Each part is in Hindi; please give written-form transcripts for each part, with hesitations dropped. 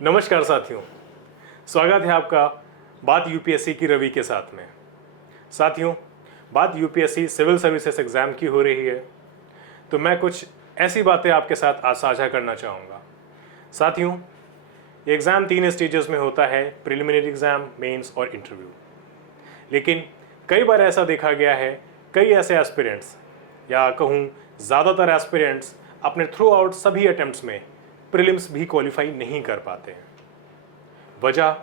नमस्कार साथियों, स्वागत है आपका बात यूपीएससी की रवि के साथ में। साथियों, बात यूपीएससी सिविल सर्विसेज एग्ज़ाम की हो रही है, तो मैं कुछ ऐसी बातें आपके साथ आज साझा करना चाहूँगा। साथियों, ये एग्ज़ाम 3 स्टेजेस में होता है, प्रिलिमिनरी एग्ज़ाम, मेंस और इंटरव्यू। लेकिन कई बार ऐसा देखा गया है, कई ऐसे एस्पिरेंट्स या कहूँ ज़्यादातर एस्पिरेंट्स अपने थ्रू आउट सभी अटेम्प्ट्स में प्रीलिम्स भी क्वालिफाई नहीं कर पाते हैं। वजह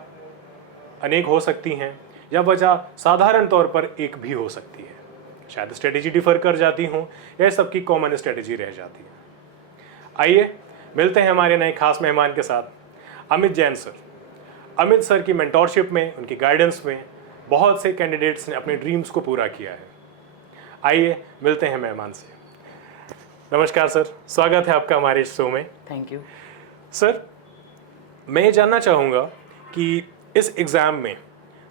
अनेक हो सकती हैं या वजह साधारण तौर पर एक भी हो सकती है। शायद स्ट्रेटेजी डिफर कर जाती हूँ या सबकी कॉमन स्ट्रेटेजी रह जाती है। आइए मिलते हैं हमारे नए खास मेहमान के साथ, अमित जैन सर। अमित सर की मेंटोरशिप में, उनकी गाइडेंस में बहुत से कैंडिडेट्स ने अपने ड्रीम्स को पूरा किया है। आइए मिलते हैं मेहमान से। नमस्कार सर, स्वागत है आपका हमारे शो में। थैंक यू सर, मैं ये जानना चाहूँगा कि इस एग्ज़ाम में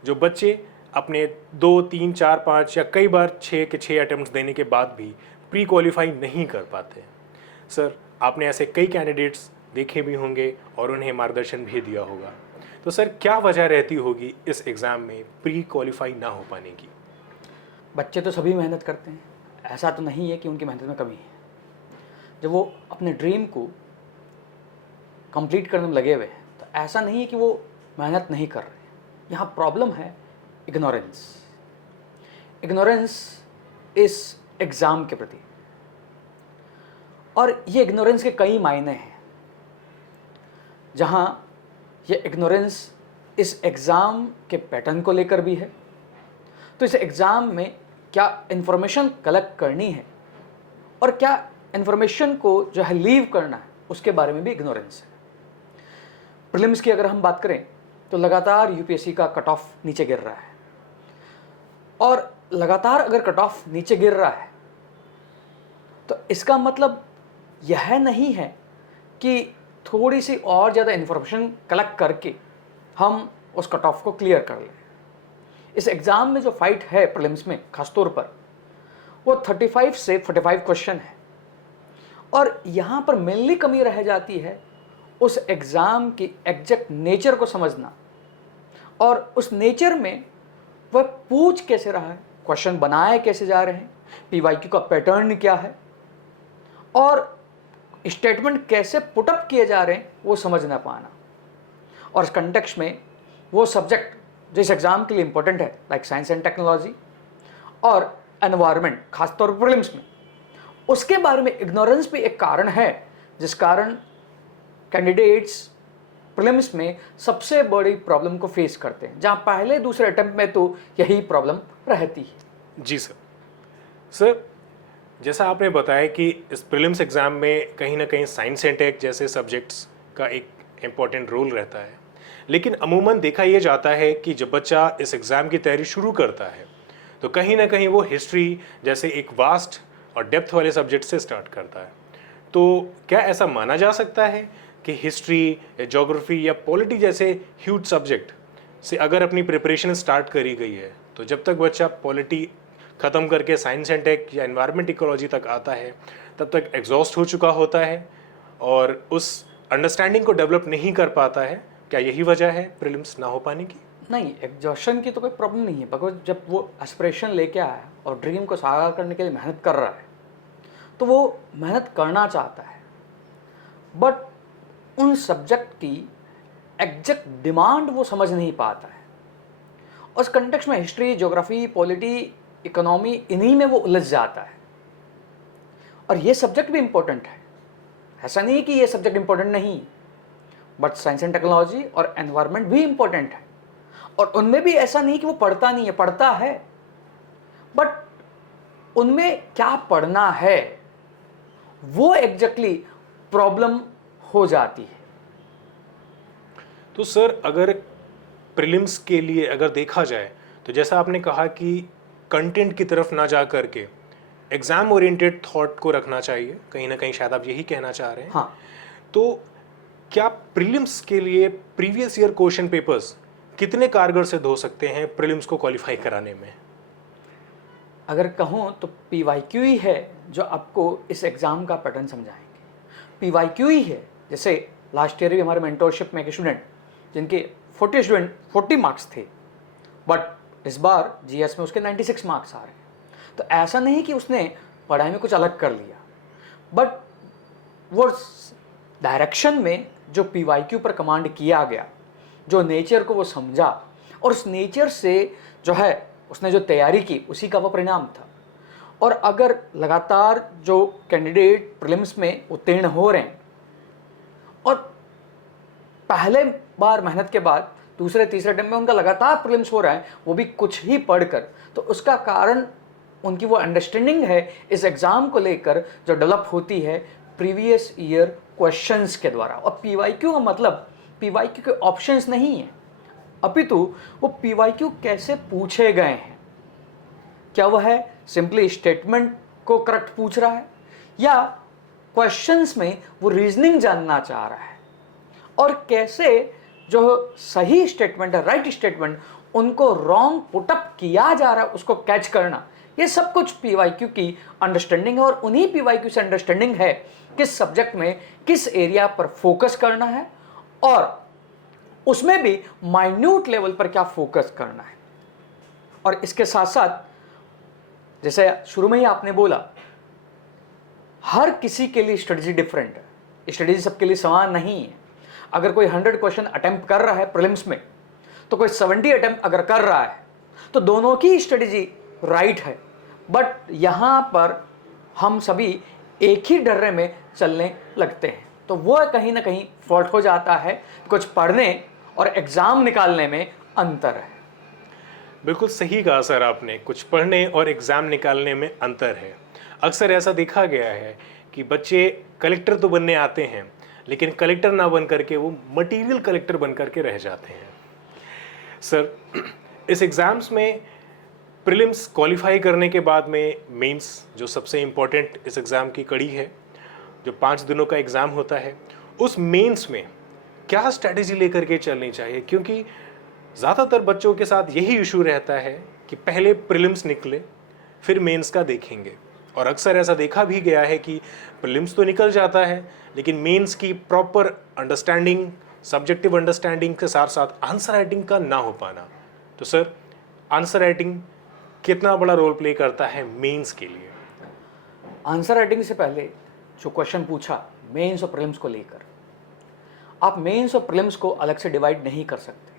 जो बच्चे अपने 2, 3, 4, 5 या कई बार 6 के 6 अटेम्प्ट्स देने के बाद भी प्री क्वालिफाई नहीं कर पाते हैं, सर आपने ऐसे कई कैंडिडेट्स देखे भी होंगे और उन्हें मार्गदर्शन भी दिया होगा, तो सर क्या वजह रहती होगी इस एग्ज़ाम में प्री क्वालिफाई ना हो पाने की? बच्चे तो सभी मेहनत करते हैं, ऐसा तो नहीं है कि उनकी मेहनत में कमी है। जब वो अपने ड्रीम को कंप्लीट करने में लगे हुए हैं तो ऐसा नहीं है कि वो मेहनत नहीं कर रहे। यहाँ प्रॉब्लम है इग्नोरेंस। इग्नोरेंस इस एग्ज़ाम के प्रति, और ये इग्नोरेंस के कई मायने हैं। जहाँ ये इग्नोरेंस इस एग्ज़ाम के पैटर्न को लेकर भी है, तो इस एग्ज़ाम में क्या इन्फॉर्मेशन कलेक्ट करनी है और क्या इन्फॉर्मेशन को जो है लीव करना है, उसके बारे में भी इग्नोरेंस है। प्रीलिम्स की अगर हम बात करें तो लगातार यूपीएससी का कट ऑफ नीचे गिर रहा है, और लगातार अगर कट ऑफ नीचे गिर रहा है तो इसका मतलब यह नहीं है कि थोड़ी सी और ज़्यादा इन्फॉर्मेशन कलेक्ट करके हम उस कट ऑफ को क्लियर कर लें। इस एग्ज़ाम में जो फाइट है प्रीलिम्स में खासतौर पर, वो 35 से 45 क्वेश्चन है, और यहाँ पर मेनली कमी रह जाती है उस एग्ज़ाम की एग्जैक्ट नेचर को समझना, और उस नेचर में वह पूछ कैसे रहा है, क्वेश्चन बनाए कैसे जा रहे हैं, पीवाईक्यू का पैटर्न क्या है, और स्टेटमेंट कैसे पुटअप किए जा रहे हैं, वो समझ ना पाना। और इस कंटेक्स्ट में वो सब्जेक्ट जो इस एग्ज़ाम के लिए इंपॉर्टेंट है, लाइक साइंस एंड टेक्नोलॉजी और एनवायरनमेंट, खासतौर पर प्रीलिम्स में, उसके बारे में इग्नोरेंस भी एक कारण है, जिस कारण कैंडिडेट्स प्रीलिम्स में सबसे बड़ी प्रॉब्लम को फेस करते हैं, जहां पहले दूसरे अटेम्प्ट में तो यही प्रॉब्लम रहती है। जी सर। सर, जैसा आपने बताया कि इस प्रीलिम्स एग्ज़ाम में कहीं ना कहीं साइंस एंड टेक जैसे सब्जेक्ट्स का एक इम्पॉर्टेंट रोल रहता है, लेकिन अमूमन देखा यह जाता है कि जब बच्चा इस एग्ज़ाम की तैयारी शुरू करता है तो कहीं ना कहीं वो हिस्ट्री जैसे एक वास्ट और डेप्थ वाले सब्जेक्ट से स्टार्ट करता है। तो क्या ऐसा माना जा सकता है कि हिस्ट्री या ज्योग्राफी या पॉलिटी जैसे ह्यूज सब्जेक्ट से अगर अपनी प्रिपरेशन स्टार्ट करी गई है तो जब तक बच्चा पॉलिटी ख़त्म करके साइंस एंड टेक या एनवायरमेंट इकोलॉजी तक आता है तब तक एग्जॉस्ट हो चुका होता है और उस अंडरस्टैंडिंग को डेवलप नहीं कर पाता है? क्या यही वजह है प्रीलिम्स ना हो पाने की? नहीं, एग्जॉशन की तो कोई प्रॉब्लम नहीं है, बिकॉज जब वो एस्पिरेशन लेके आया और ड्रीम को साकार करने के लिए मेहनत कर रहा है तो वो मेहनत करना चाहता है, बट उन सब्जेक्ट की एग्जैक्ट डिमांड वो समझ नहीं पाता है। उस कंटेक्स्ट में हिस्ट्री, ज्योग्राफी, पॉलिटी, इकोनॉमी, इन्हीं में वो उलझ जाता है। और ये सब्जेक्ट भी इम्पोर्टेंट है, ऐसा नहीं है कि ये सब्जेक्ट इम्पोर्टेंट नहीं, बट साइंस एंड टेक्नोलॉजी और एनवायरनमेंट भी इम्पोर्टेंट है, और उनमें भी ऐसा नहीं कि वो पढ़ता नहीं है, पढ़ता है, बट उनमें क्या पढ़ना है वो एग्जैक्टली प्रॉब्लम हो जाती है। तो सर, अगर प्रीलिम्स के लिए अगर देखा जाए तो जैसा आपने कहा कि कंटेंट की तरफ ना जा करके एग्ज़ाम ओरिएंटेड थॉट को रखना चाहिए, कहीं ना कहीं शायद आप यही कहना चाह रहे हैं। हाँ, तो क्या प्रीलिम्स के लिए प्रीवियस ईयर क्वेश्चन पेपर्स कितने कारगर सिद्ध हो सकते हैं प्रीलिम्स को क्वालिफाई कराने में? अगर कहूँ तो पीवाईक्यू ही है जो आपको इस एग्ज़ाम का पैटर्न समझाएंगे। पीवाईक्यू ही है, जैसे लास्ट ईयर भी हमारे मेंटोरशिप में एक स्टूडेंट जिनके 40 मार्क्स थे, बट इस बार जीएस में उसके 96 मार्क्स आ रहे हैं। तो ऐसा नहीं कि उसने पढ़ाई में कुछ अलग कर लिया, बट वो डायरेक्शन में जो पीवाईक्यू पर कमांड किया गया, जो नेचर को वो समझा और उस नेचर से जो है उसने जो तैयारी की, उसी का वो परिणाम था। और अगर लगातार जो कैंडिडेट प्रीलिम्स में उत्तीर्ण हो रहे हैं और पहले बार मेहनत के बाद दूसरे तीसरे टाइम में उनका लगातार प्रीलिम्स हो रहा है, वो भी कुछ ही पढ़कर, तो उसका कारण उनकी वो अंडरस्टैंडिंग है इस एग्ज़ाम को लेकर जो डेवलप होती है प्रीवियस ईयर क्वेश्चंस के द्वारा। और पीवाईक्यू का मतलब पीवाईक्यू के ऑप्शंस नहीं है, अपितु वो पीवाईक्यू कैसे पूछे गए हैं। क्या वह है सिंपली स्टेटमेंट को करेक्ट पूछ रहा है, या क्वेश्चंस में वो रीजनिंग जानना चाह रहा है, और कैसे जो सही स्टेटमेंट है, राइट स्टेटमेंट, उनको रॉन्ग पुटअप किया जा रहा है, उसको कैच करना। ये सब कुछ पीवाईक्यू की अंडरस्टैंडिंग है, और उन्हीं पीवाईक्यू से अंडरस्टैंडिंग है किस सब्जेक्ट में किस एरिया पर फोकस करना है, और उसमें भी माइन्यूट लेवल पर क्या फोकस करना है। और इसके साथ साथ जैसे शुरू में ही आपने बोला, हर किसी के लिए स्ट्रेटजी डिफरेंट है, स्ट्रेटजी सबके लिए समान नहीं है। अगर कोई 100 क्वेश्चन अटेम्प्ट कर रहा है प्रीलिम्स में, तो कोई 70 अटेम्प्ट अगर कर रहा है, तो दोनों की स्ट्रेटजी राइट है, बट यहाँ पर हम सभी एक ही डर्रे में चलने लगते हैं, तो वो कहीं ना कहीं फॉल्ट हो जाता है। कुछ पढ़ने और एग्ज़ाम निकालने में अंतर है। बिल्कुल सही कहा सर आपने, कुछ पढ़ने और एग्ज़ाम निकालने में अंतर है। अक्सर ऐसा देखा गया है कि बच्चे कलेक्टर तो बनने आते हैं, लेकिन कलेक्टर ना बन करके वो मटेरियल कलेक्टर बन करके रह जाते हैं। सर, इस एग्ज़ाम्स में प्रीलिम्स क्वालिफाई करने के बाद में मेंस, जो सबसे इम्पोर्टेंट इस एग्ज़ाम की कड़ी है, जो 5 दिनों का एग्ज़ाम होता है, उस मेंस में क्या स्ट्रैटेजी लेकर के चलनी चाहिए? क्योंकि ज़्यादातर बच्चों के साथ यही इशू रहता है कि पहले प्रीलिम्स निकले फिर मेंस का देखेंगे, और अक्सर ऐसा देखा भी गया है कि प्रीलिम्स तो निकल जाता है, लेकिन मेंस की प्रॉपर अंडरस्टैंडिंग, सब्जेक्टिव अंडरस्टैंडिंग के साथ साथ आंसर राइटिंग का ना हो पाना। तो सर, आंसर राइटिंग कितना बड़ा रोल प्ले करता है मेंस के लिए? आंसर राइटिंग से पहले जो क्वेश्चन पूछा मेंस और प्रीलिम्स को लेकर, आप मेंस और प्रीलिम्स को अलग से डिवाइड नहीं कर सकते।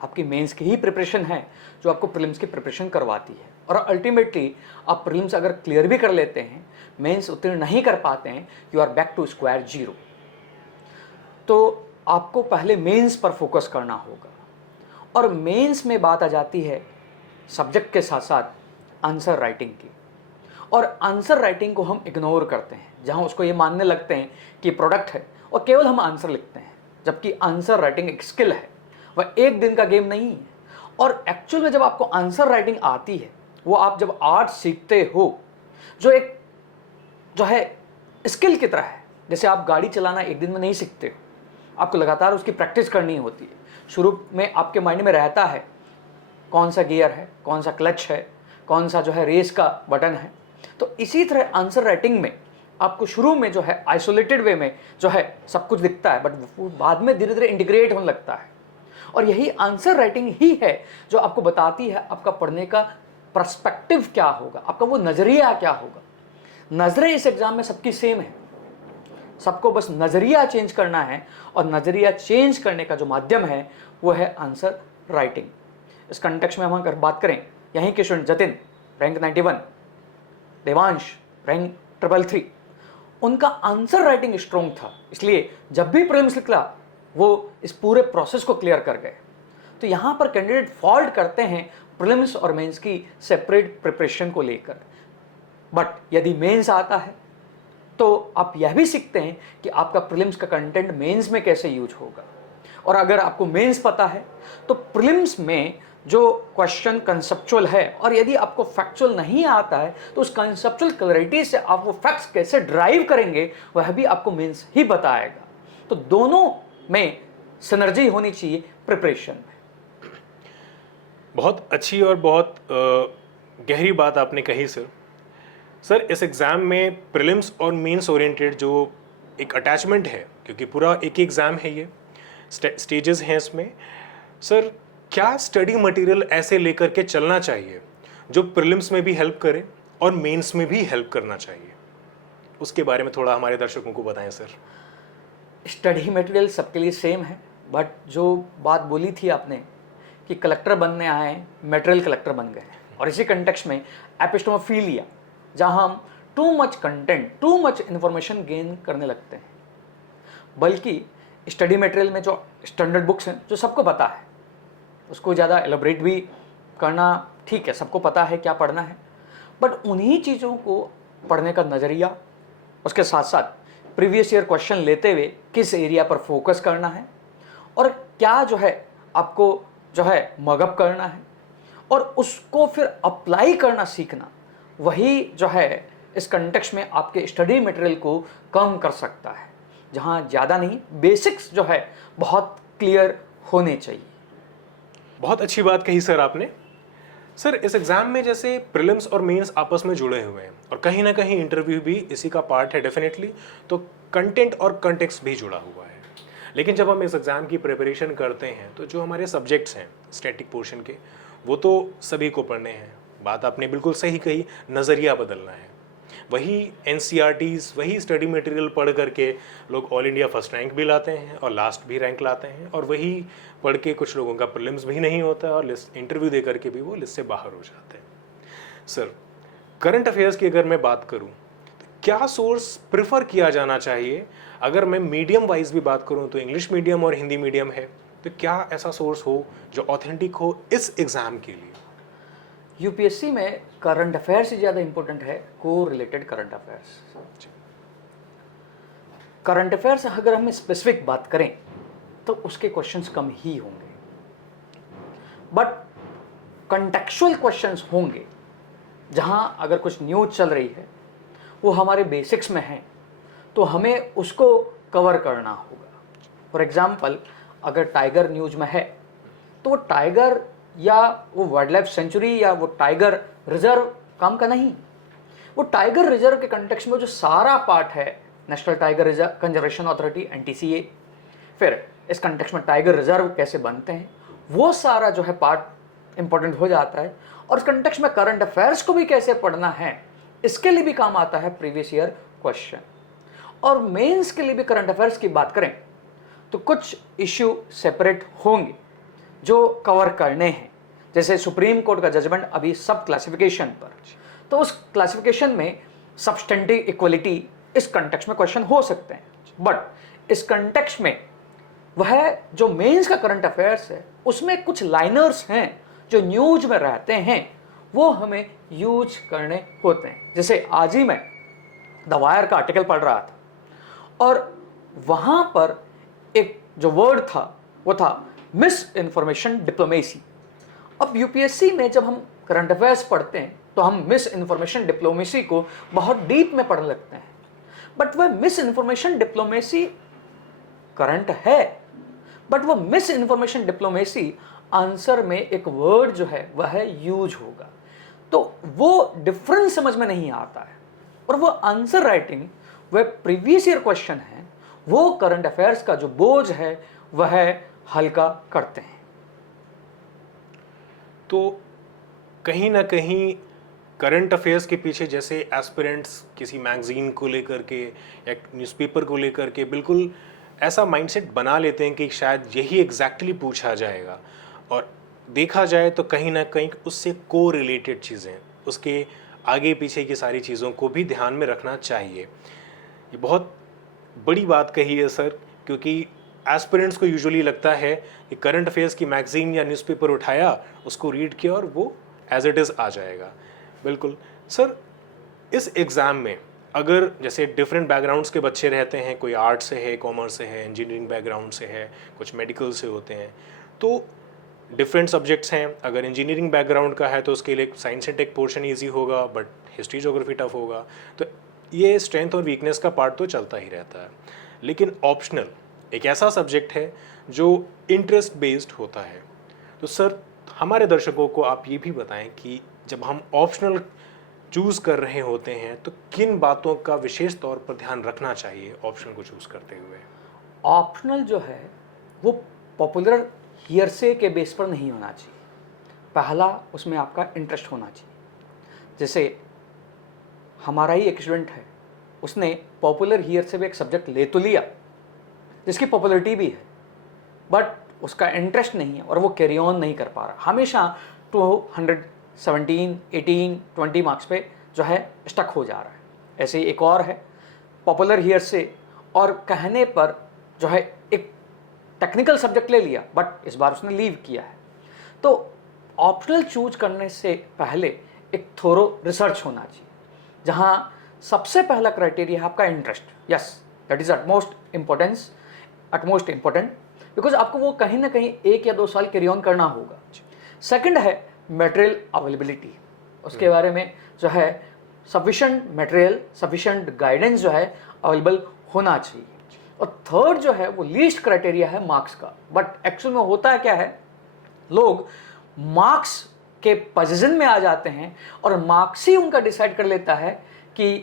आपकी मेंस की ही प्रिपरेशन है जो आपको प्रीलिम्स की प्रिपरेशन करवाती है, और अल्टीमेटली आप प्रीलिम्स अगर क्लियर भी कर लेते हैं, मेंस उत्तीर्ण नहीं कर पाते हैं, you are back to square zero. तो आपको पहले मेंस पर फोकस करना होगा, और मेंस में बात आ जाती है सब्जेक्ट के साथ साथ आंसर राइटिंग की। और आंसर राइटिंग को हम इग्नोर करते हैं, जहां उसको ये मानने लगते हैं कि प्रोडक्ट है और केवल हम आंसर लिखते हैं, जबकि आंसर राइटिंग एक स्किल है, वह एक दिन का गेम नहीं है। और एक्चुअल में जब आपको आंसर राइटिंग आती है, वो आप जब आर्ट सीखते हो, जो एक जो है स्किल की तरह है। जैसे आप गाड़ी चलाना एक दिन में नहीं सीखते हो, आपको लगातार उसकी प्रैक्टिस करनी होती है। शुरू में आपके माइंड में रहता है कौन सा गियर है, कौन सा क्लच है, कौन सा जो है रेस का बटन है। तो इसी तरह आंसर राइटिंग में आपको शुरू में जो है आइसोलेटेड वे में जो है सब कुछ दिखता है, बट बाद में धीरे धीरे इंटीग्रेट होने लगता है। और यही आंसर राइटिंग ही है जो आपको बताती है आपका पढ़ने का पर्सपेक्टिव क्या होगा, आपका वो नज़रिया क्या होगा। नज़रें इस एग्ज़ाम में सबकी सेम है, सबको बस नज़रिया चेंज करना है, और नज़रिया चेंज करने का जो माध्यम है वो है आंसर राइटिंग। इस कंटेक्स्ट में हम अगर बात करें, यहीं के student Jatin rank 91, Devansh rank 333, उनका आंसर राइटिंग स्ट्रॉन्ग था, इसलिए जब भी प्रीलिम्स निकला वो इस पूरे प्रोसेस को क्लियर कर गए। तो यहाँ पर कैंडिडेट फॉल्ट करते हैं प्रीलिम्स और मेंस की सेपरेट प्रिपरेशन को लेकर। बट यदि मेंस आता है तो आप यह भी सीखते हैं कि आपका प्रीलिम्स का कंटेंट मेंस में कैसे यूज होगा, और अगर आपको मेंस पता है तो प्रीलिम्स में जो क्वेश्चन कंसेप्चुअल है, और यदि आपको फैक्चुअल नहीं आता है तो उस कंसेप्चुअल क्लैरिटी से आप वो फैक्ट्स कैसे ड्राइव करेंगे वह भी आपको मेंस ही बताएगा। तो दोनों में सिनर्जी होनी चाहिए प्रिपरेशन में। बहुत अच्छी और बहुत गहरी बात आपने कही सर। सर, इस एग्ज़ाम में प्रीलिम्स और मेंस ओरिएंटेड जो एक अटैचमेंट है क्योंकि पूरा एक एग्ज़ाम है ये, स्टेजेस हैं इसमें। सर, क्या स्टडी मटेरियल ऐसे लेकर के चलना चाहिए जो प्रीलिम्स में भी हेल्प करे और मेंस में भी हेल्प करना चाहिए? उसके बारे में थोड़ा हमारे दर्शकों को बताएं सर। स्टडी मटेरियल सबके लिए सेम है, बट जो बात बोली थी आपने कि कलेक्टर बनने आए, मटेरियल कलेक्टर बन गए, और इसी कंटेक्स्ट में एपिस्टोमोफिलिया, जहाँ हम too much content, too much information gain करने लगते हैं। बल्कि स्टडी मटेरियल में जो स्टैंडर्ड बुक्स हैं, जो सबको पता है, उसको ज़्यादा एलोबरेट भी करना ठीक है, सबको पता है क्या पढ़ना है, बट उन्हीं चीज़ों को पढ़ने का नज़रिया, उसके साथ साथ प्रीवियस ईयर क्वेश्चन लेते हुए किस एरिया पर फोकस करना है और क्या जो है आपको जो है मगअप करना है और उसको फिर अप्लाई करना सीखना, वही जो है इस कंटेक्स्ट में आपके स्टडी मटेरियल को कम कर सकता है, जहाँ ज़्यादा नहीं, बेसिक्स जो है बहुत क्लियर होने चाहिए। बहुत अच्छी बात कही सर आपने। सर, इस एग्ज़ाम में जैसे प्रीलिम्स और मेंस आपस में जुड़े हुए हैं और कहीं ना कहीं इंटरव्यू भी इसी का पार्ट है डेफिनेटली, तो कंटेंट और कंटेक्स्ट भी जुड़ा हुआ है। लेकिन जब हम इस एग्ज़ाम की प्रिपरेशन करते हैं तो जो हमारे सब्जेक्ट्स हैं स्टैटिक पोर्शन के, वो तो सभी को पढ़ने हैं। बात आपने बिल्कुल सही कही, नज़रिया बदलना है। वही एनसीईआरटीज़, वही स्टडी मटेरियल पढ़ करके लोग ऑल इंडिया फर्स्ट रैंक भी लाते हैं और लास्ट भी रैंक लाते हैं, और वही पढ़ के कुछ लोगों का प्रीलिम्स भी नहीं होता और लिस्ट इंटरव्यू दे करके भी वो लिस्ट से बाहर हो जाते हैं। सर, करंट अफेयर्स की अगर मैं बात करूं तो क्या सोर्स प्रेफर किया जाना चाहिए? अगर मैं मीडियम वाइज भी बात करूं तो इंग्लिश मीडियम और हिंदी मीडियम है, तो क्या ऐसा सोर्स हो जो ऑथेंटिक हो इस एग्ज़ाम के लिए? यूपीएससी में करंट अफेयर से ज़्यादा इंपॉर्टेंट है को related current affairs. Current affairs अगर हम स्पेसिफिक बात करें तो उसके क्वेश्चंस कम ही होंगे, बट कंटेक्चुअल क्वेश्चंस होंगे, जहां अगर कुछ न्यूज चल रही है वो हमारे बेसिक्स में है तो हमें उसको कवर करना होगा। फॉर एग्जाम्पल, अगर टाइगर न्यूज में है तो वो टाइगर या वो वाइल्ड लाइफ सेंचुरी या वो टाइगर रिजर्व काम का नहीं, वो टाइगर रिजर्व के कंटेक्स्ट में जो सारा पार्ट है, national tiger reserve conservation authority NTCA, फिर इस कंटेक्स्ट में टाइगर रिजर्व कैसे बनते हैं, वो सारा जो है पार्ट इंपॉर्टेंट हो जाता है। और इस कंटेक्स्ट में करंट अफेयर्स को भी कैसे पढ़ना है, इसके लिए भी काम आता है प्रीवियस ईयर क्वेश्चन। और मेंस के लिए भी करंट अफेयर्स की बात करें तो कुछ इश्यू सेपरेट होंगे जो कवर करने हैं, जैसे सुप्रीम कोर्ट का जजमेंट अभी सब क्लासिफिकेशन पर, तो उस क्लासिफिकेशन में सब्सटेंटिव इक्वलिटी इस कंटेक्स्ट में क्वेश्चन हो सकते हैं, बट इस कंटेक्स्ट में वह जो मेंस का करंट अफेयर्स है उसमें कुछ लाइनर्स हैं जो न्यूज में रहते हैं, वो हमें यूज करने होते हैं। जैसे आज ही मैं द वायर का आर्टिकल पढ़ रहा था और वहां पर एक जो वर्ड था वो था मिस इन्फॉर्मेशन डिप्लोमेसी। अब यूपीएससी में जब हम करंट अफेयर्स पढ़ते हैं तो हम मिस इन्फॉर्मेशन डिप्लोमेसी को बहुत डीप में पढ़ने लगते हैं, बट वह मिस इन्फॉर्मेशन डिप्लोमेसी करंट है, बट वह मिस इन्फॉर्मेशन डिप्लोमेसी आंसर में एक वर्ड जो है वह यूज होगा, तो वो डिफरेंस समझ में नहीं आता है। और वो आंसर राइटिंग, वह प्रीवियस ईयर क्वेश्चन है, वो करंट अफेयर्स का जो बोझ है वह हल्का करते हैं। तो कहीं ना कहीं करंट अफेयर्स के पीछे जैसे एस्पिरेंट्स किसी मैगजीन को लेकर के या न्यूज़पेपर को लेकर के बिल्कुल ऐसा माइंडसेट बना लेते हैं कि शायद यही एग्जैक्टली पूछा जाएगा, और देखा जाए तो कहीं ना कहीं उससे को रिलेटेड चीज़ें, उसके आगे पीछे की सारी चीज़ों को भी ध्यान में रखना चाहिए। ये बहुत बड़ी बात कही है सर, क्योंकि एस्पिरेंट्स को यूजुअली लगता है कि करंट अफेयर्स की मैगजीन या न्यूज़पेपर उठाया, उसको रीड किया और वो एज इट इज़ आ जाएगा। बिल्कुल सर, इस एग्ज़ाम में अगर जैसे डिफरेंट बैकग्राउंड्स के बच्चे रहते हैं, कोई आर्ट से है, कॉमर्स से है, इंजीनियरिंग बैकग्राउंड से है, कुछ मेडिकल से होते हैं, तो डिफरेंट सब्जेक्ट्स हैं। अगर इंजीनियरिंग बैकग्राउंड का है तो उसके लिए science and tech portion easy होगा, बट हिस्ट्री ज्योग्राफी टफ होगा। तो ये स्ट्रेंथ और वीकनेस का पार्ट तो चलता ही रहता है। लेकिन ऑप्शनल एक ऐसा सब्जेक्ट है जो इंटरेस्ट बेस्ड होता है। तो सर, हमारे दर्शकों को आप ये भी बताएं कि जब हम ऑप्शनल चूज़ कर रहे होते हैं तो किन बातों का विशेष तौर पर ध्यान रखना चाहिए ऑप्शनल को चूज़ करते हुए? ऑप्शनल जो है वो पॉपुलर हियरसे के बेस पर नहीं होना चाहिए। पहला उसमें आपका इंटरेस्ट होना चाहिए। जैसे हमारा ही एक स्टूडेंट है, उसने पॉपुलर हियरसे में एक सब्जेक्ट ले तो लिया जिसकी पॉपुलरिटी भी है, बट उसका इंटरेस्ट नहीं है और वो कैरी ऑन नहीं कर पा रहा, हमेशा 217, 18, 20 मार्क्स पे जो है स्टक हो जा रहा है। ऐसे ही एक और है पॉपुलर हियरसे और कहने पर जो है एक टेक्निकल सब्जेक्ट ले लिया, बट इस बार उसने लीव किया है। तो ऑप्शनल चूज करने से पहले एक थोरो रिसर्च होना चाहिए, जहां सबसे पहला क्राइटेरिया है आपका interest. Yes, that is utmost important, because आपको वो कहीं ना कहीं 1 या 2 साल कैरी ऑन करना होगा। सेकंड है मटेरियल अवेलेबिलिटी, उसके बारे में जो है सफिशिएंट मटेरियल, सफिशिएंट गाइडेंस जो है अवेलेबल होना चाहिए। और थर्ड जो है वो लीस्ट क्राइटेरिया है मार्क्स का। बट एक्चुअल में होता क्या है, लोग मार्क्स के पोजीशन में आ जाते हैं और मार्क्स ही उनका डिसाइड कर लेता है कि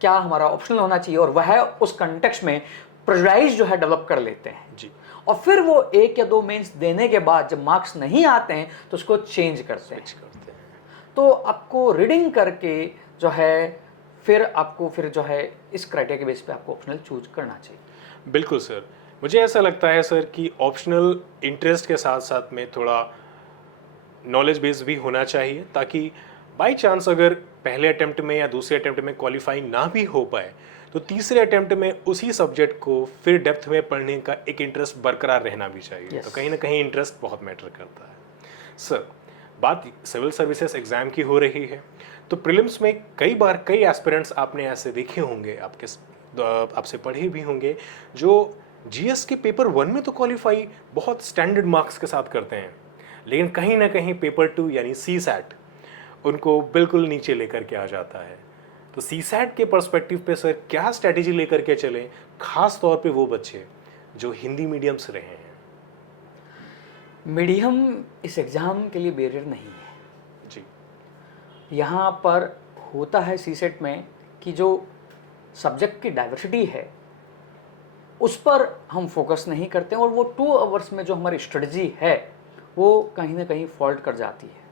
क्या हमारा ऑप्शनल होना चाहिए, और वह उस कंटेक्स्ट में प्रेशराइज जो है डेवलप कर लेते हैं जी। और फिर वो 1 या 2 मेंस देने के बाद जब मार्क्स नहीं आते हैं तो उसको चेंज करते हैं। तो आपको रीडिंग करके जो है फिर जो है इस क्राइटेरिया के बेस पे आपको ऑप्शनल चूज करना चाहिए। बिल्कुल सर, मुझे ऐसा लगता है सर कि ऑप्शनल इंटरेस्ट के साथ साथ में थोड़ा नॉलेज बेस भी होना चाहिए, ताकि बाय चांस अगर पहले अटेम्प्ट में या दूसरे अटेम्प्ट में क्वालिफाई ना भी हो पाए तो तीसरे अटेम्प्ट में उसी सब्जेक्ट को फिर डेप्थ में पढ़ने का एक इंटरेस्ट बरकरार रहना भी चाहिए। Yes. तो कहीं ना कहीं इंटरेस्ट बहुत मैटर करता है। सर, बात सिविल सर्विसेज एग्जाम की हो रही है, तो प्रीलिम्स में कई बार कई एस्पिरेंट्स आपने ऐसे देखे होंगे, आपसे पढ़े भी होंगे, जो जीएस के पेपर 1 में तो क्वालिफाई बहुत स्टैंडर्ड मार्क्स के साथ करते हैं, लेकिन कहीं ना कहीं पेपर 2 यानी सीसैट उनको बिल्कुल नीचे लेकर के आ जाता है। तो सीसैट के पर्सपेक्टिव पे सर क्या स्ट्रेटेजी लेकर के चलें, खास तौर पे वो बच्चे जो हिंदी मीडियम से रहे हैं? मीडियम इस एग्ज़ाम के लिए बैरियर नहीं है जी। यहाँ पर होता है सीसेट में कि जो सब्जेक्ट की डाइवर्सिटी है उस पर हम फोकस नहीं करते हैं, और वो 2 आवर्स में जो हमारी स्ट्रेटजी है वो कहीं ना कहीं फॉल्ट कर जाती है।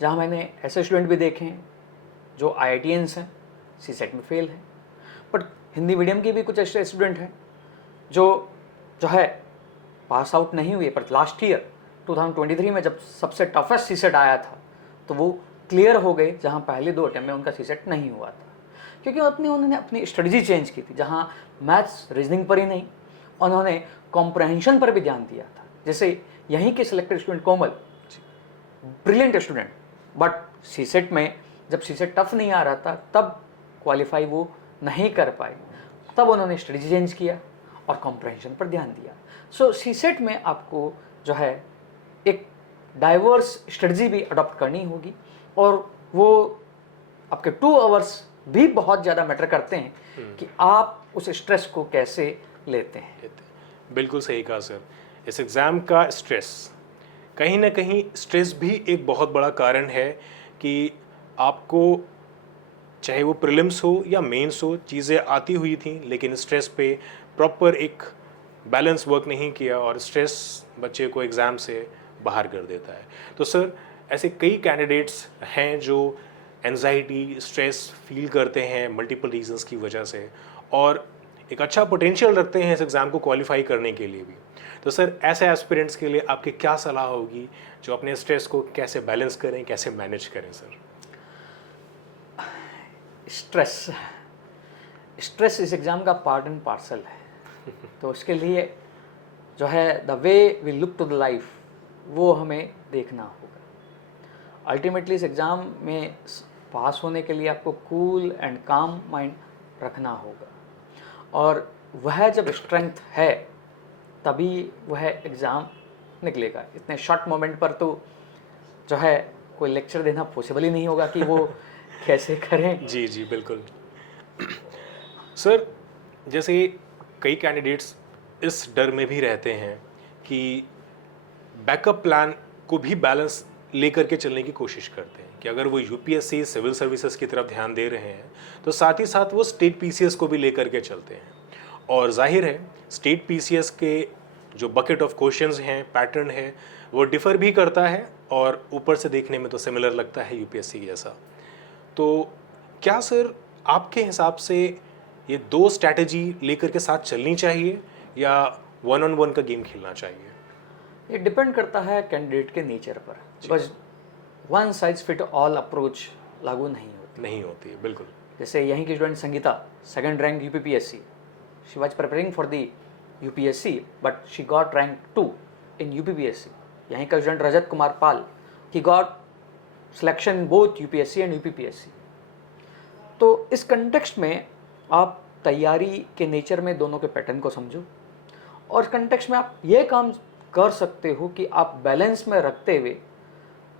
जहाँ मैंने ऐसे स्टूडेंट भी देखे हैं जो IITians हैं, सीसेट में फेल हैं, बट हिंदी मीडियम के भी कुछ ऐसे स्टूडेंट हैं जो है पास आउट नहीं हुए, पर लास्ट ईयर 2023 में जब सबसे टफेस्ट सीसेट आया था तो वो क्लियर हो गए, जहाँ पहले 2 अटेम्प्ट में उनका सीसेट नहीं हुआ था, क्योंकि उन्होंने अपनी स्ट्रेटजी चेंज की थी, जहाँ मैथ्स रीजनिंग पर ही नहीं, उन्होंने कॉम्प्रहेंशन पर भी ध्यान दिया था। जैसे यहीं के selected student Komal, brilliant student, but CSAT में जब सीसेट टफ नहीं आ रहा था तब क्वालिफाई वो नहीं कर पाए, तब उन्होंने स्ट्रेटजी चेंज किया और कॉम्प्रहेंशन पर ध्यान दिया। सो सीसेट में आपको जो है एक डाइवर्स स्ट्रेटजी भी अडॉप्ट करनी होगी, और वो आपके 2 आवर्स भी बहुत ज़्यादा मैटर करते हैं कि आप उस स्ट्रेस को कैसे लेते हैं। बिल्कुल सही कहा सर। इस एग्ज़ाम का स्ट्रेस, कहीं ना कहीं स्ट्रेस भी एक बहुत बड़ा कारण है कि आपको चाहे वो प्रीलिम्स हो या मेंस हो, चीज़ें आती हुई थी, लेकिन स्ट्रेस पे प्रॉपर एक बैलेंस वर्क नहीं किया और स्ट्रेस बच्चे को एग्ज़ाम से बाहर कर देता है। तो सर, ऐसे कई कैंडिडेट्स हैं जो एंजाइटी, स्ट्रेस फील करते हैं मल्टीपल रीजंस की वजह से, और एक अच्छा पोटेंशियल रखते हैं इस एग्ज़ाम को क्वालिफाई करने के लिए भी। तो सर, ऐसे एस्पिरेंट्स के लिए आपकी क्या सलाह होगी, जो अपने स्ट्रेस को कैसे बैलेंस करें, कैसे मैनेज करें? सर, स्ट्रेस इस एग्ज़ाम का पार्ट एंड पार्सल है। तो उसके लिए जो है the way we look to the life, वो हमें देखना होगा। अल्टीमेटली इस एग्ज़ाम में पास होने के लिए आपको कूल एंड काम माइंड रखना होगा, और वह जब स्ट्रेंथ है तभी वह एग्ज़ाम निकलेगा। इतने शॉर्ट मोमेंट पर तो जो है कोई लेक्चर देना पॉसिबल ही नहीं होगा कि वो कैसे करें। जी जी बिल्कुल। सर, जैसे कई कैंडिडेट्स इस डर में भी रहते हैं कि बैकअप प्लान को भी बैलेंस लेकर के चलने की कोशिश करते हैं कि अगर वो यूपीएससी सिविल सर्विसेज की तरफ ध्यान दे रहे हैं तो साथ ही साथ वो स्टेट पीसीएस को भी लेकर के चलते हैं, और जाहिर है स्टेट पीसीएस के जो बकेट ऑफ क्वेश्चंस हैं, पैटर्न है, वो डिफ़र भी करता है और ऊपर से देखने में तो सिमिलर लगता है यूपीएससी जैसा। तो क्या सर आपके हिसाब से ये दो स्ट्रैटेजी लेकर के साथ चलनी चाहिए या वन ऑन वन का गेम खेलना चाहिए? ये डिपेंड करता है कैंडिडेट के नेचर पर, because one size fit all approach लागू नहीं होती है, बिल्कुल। जैसे यहीं की student Sangeeta, second rank UPPSC, she was preparing for the UPSC but she got rank 2 in UPPSC. यहीं का student Rajat Kumar Pal, he got selection both UPSC and UPPSC. तो इस कंटेक्स्ट में आप तैयारी के नेचर में दोनों के पैटर्न को समझो, और कंटेक्स्ट में आप ये काम कर सकते हो कि आप बैलेंस में रखते हुए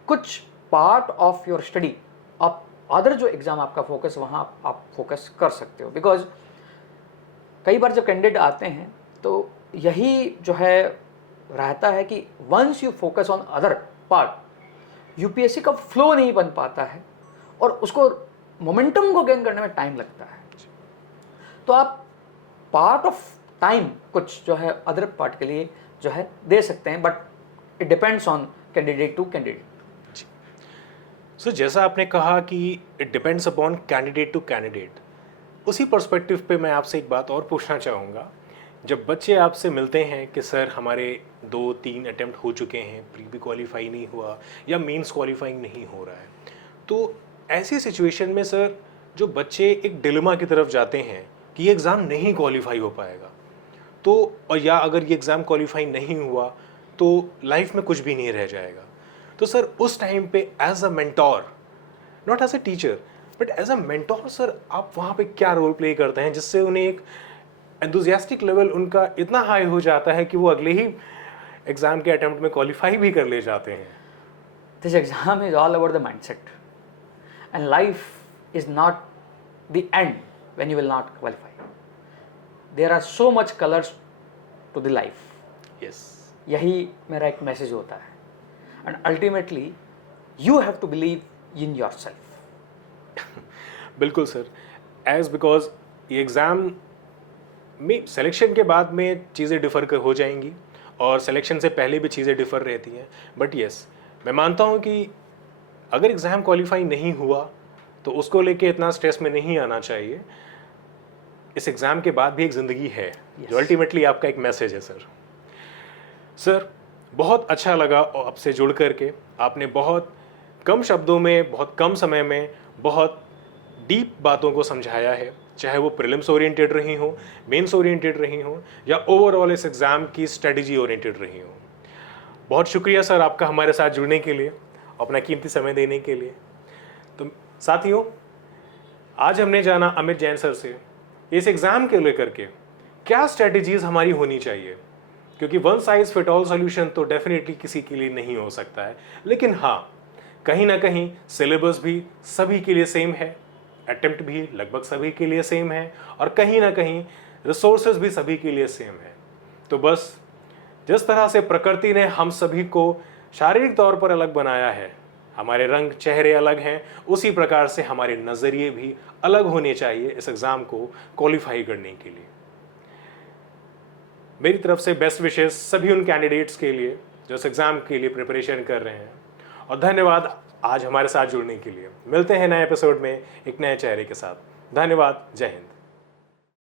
कुछ पार्ट ऑफ योर स्टडी आप अदर जो एग्ज़ाम आपका फोकस वहाँ आप फोकस कर सकते हो। बिकॉज कई बार जब कैंडिडेट आते हैं तो यही जो है रहता है कि once you focus on other part, UPSC का फ्लो नहीं बन पाता है और उसको मोमेंटम को गेन करने में टाइम लगता है। तो आप पार्ट ऑफ टाइम कुछ जो है अदर पार्ट के लिए जो है दे सकते हैं, but it depends on candidate to candidate. So जैसा आपने कहा कि it depends upon candidate to candidate, उसी पर्सपेक्टिव पे मैं आपसे एक बात और पूछना चाहूँगा। जब बच्चे आपसे मिलते हैं कि सर हमारे 2-3 अटेम्प्ट हो चुके हैं, प्री भी क्वालिफाई नहीं हुआ या मेंस क्वालिफाइंग नहीं हो रहा है, तो ऐसी सिचुएशन में सर जो बच्चे एक डिलेमा की तरफ जाते हैं कि ये एग्ज़ाम नहीं क्वालिफाई हो पाएगा, तो और या अगर ये एग्ज़ाम क्वालिफाई नहीं हुआ तो लाइफ में कुछ भी नहीं रह जाएगा, तो सर उस टाइम पे as a mentor, not as a teacher but as a mentor, sir आप वहाँ पे क्या रोल प्ले करते हैं जिससे उन्हें एक एंथुजियास्टिक लेवल उनका इतना हाई हो जाता है कि वो अगले ही एग्ज़ाम के अटेम्प्ट में क्वालिफाई भी कर ले जाते हैं? This exam is all about the mindset, and life is not the end when you will not qualify. There are so much colours to the life. Yes, यही मेरा एक मैसेज होता है, and ultimately you have to believe in yourself. बिल्कुल सर, बिकॉज ये एग्ज़ाम में सिलेक्शन के बाद में चीज़ें डिफ़र हो जाएंगी और सिलेक्शन से पहले भी चीज़ें डिफ़र रहती हैं, बट यस मैं मानता हूँ कि अगर एग्ज़ाम क्वालिफाई नहीं हुआ तो उसको लेके इतना स्ट्रेस में नहीं आना चाहिए। इस एग्ज़ाम के बाद भी एक ज़िंदगी है, जो अल्टीमेटली आपका एक मैसेज है सर। सर बहुत अच्छा लगा आपसे जुड़ करके, आपने बहुत कम शब्दों में, बहुत कम समय में बहुत डीप बातों को समझाया है, चाहे वो प्रीलिम्स ओरिएंटेड रही हो, मेंस ओरिएंटेड रही हो या ओवरऑल इस एग्ज़ाम की स्ट्रेटजी ओरिएंटेड रही हो। बहुत शुक्रिया सर आपका हमारे साथ जुड़ने के लिए, अपना कीमती समय देने के लिए। तो साथियों, आज हमने जाना अमित जैन सर से इस एग्ज़ाम के लेकर के क्या स्ट्रेटजीज़ हमारी होनी चाहिए, क्योंकि one size fit all solution तो डेफिनेटली किसी के लिए नहीं हो सकता है, लेकिन हाँ कहीं ना कहीं सिलेबस भी सभी के लिए सेम है, अटेम्प्ट भी लगभग सभी के लिए सेम है और कहीं ना कहीं रिसोर्सेज भी सभी के लिए सेम है। तो बस जिस तरह से प्रकृति ने हम सभी को शारीरिक तौर पर अलग बनाया है, हमारे रंग चेहरे अलग हैं, उसी प्रकार से हमारे नज़रिए भी अलग होने चाहिए इस एग्ज़ाम को क्वालिफाई करने के लिए। मेरी तरफ से बेस्ट विशेस सभी उन कैंडिडेट्स के लिए जो इस एग्ज़ाम के लिए प्रिपरेशन कर रहे हैं, और धन्यवाद आज हमारे साथ जुड़ने के लिए। मिलते हैं नए एपिसोड में एक नए चेहरे के साथ। धन्यवाद, जय हिंद।